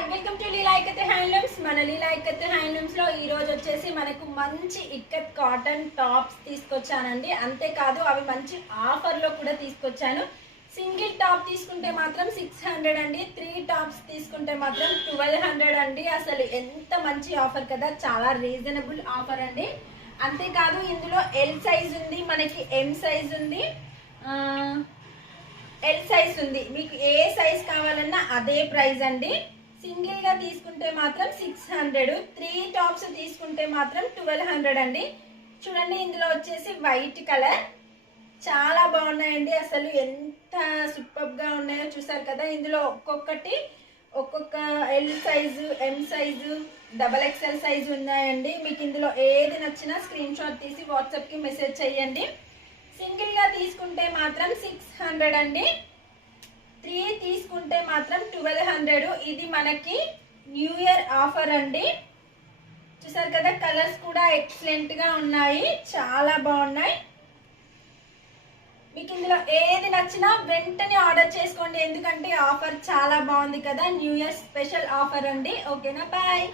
Hi welcome to Leela ikat handlooms. మన లీలా ikat handlooms లో ఈ రోజు వచ్చేసి మనకు మంచి ఇక్కత్ కాటన్ టాప్స్ తీసుకొచ్చానండి. అంతేకాదు అవి మంచి ఆఫర్ లో కూడా తీసుకొచ్చాను. సింగిల్ టాప్ తీసుకుంటే మాత్రం 600 అండి, 3 టాప్స్ తీసుకుంటే మాత్రం 1200 అండి. అసలు ఎంత మంచి ఆఫర్ కదా, చాలా రీజనబుల్ ఆఫర్ అండి. అంతేకాదు ఇందులో ఎల్ సైజ్ ఉంది, మనకి ఎం సైజ్ ఉంది, ఎల్ సైజ్ ఉంది. మీకు ఏ సైజ్ కావాలన్నా అదే ప్రైస్ అండి. సింగిల్ గా తీసుకుంటే మాత్రం 600, 3 టాప్స్ తీసుకుంటే మాత్రం 1200 అండి. చూడండి ఇందులో వచ్చేసి వైట్ కలర్ చాలా బాగున్నాయండి. అసలు ఎంత సూపర్ గా ఉన్నాయో చూసారు కదా. ఇందులో ఒక్కొక్క L size, M size, XXL size ఉన్నాయండి. మీకు ఇందులో ఏది నచ్చినా స్క్రీన్ షాట్ తీసి వాట్సాప్ కి మెసేజ్ చేయండి. సింగిల్ గా తీసుకుంటే మాత్రం 600 అండి, 3 తీసుకుంటే మాత్రం 1200. ఇది మనకి న్యూ ఇయర్ ఆఫర్ అండి. చూసారు కదా, కలర్స్ కూడా ఎక్సలెంట్ గా ఉన్నాయి, చాలా బాగున్నాయి. మీకు ఇందులో ఏది నచ్చినా వెంటనే ఆర్డర్ చేసుకోండి, ఎందుకంటే ఆఫర్ చాలా బాగుంది కదా. న్యూ ఇయర్ స్పెషల్ ఆఫర్ అండి. ఓకేనా, బాయ్.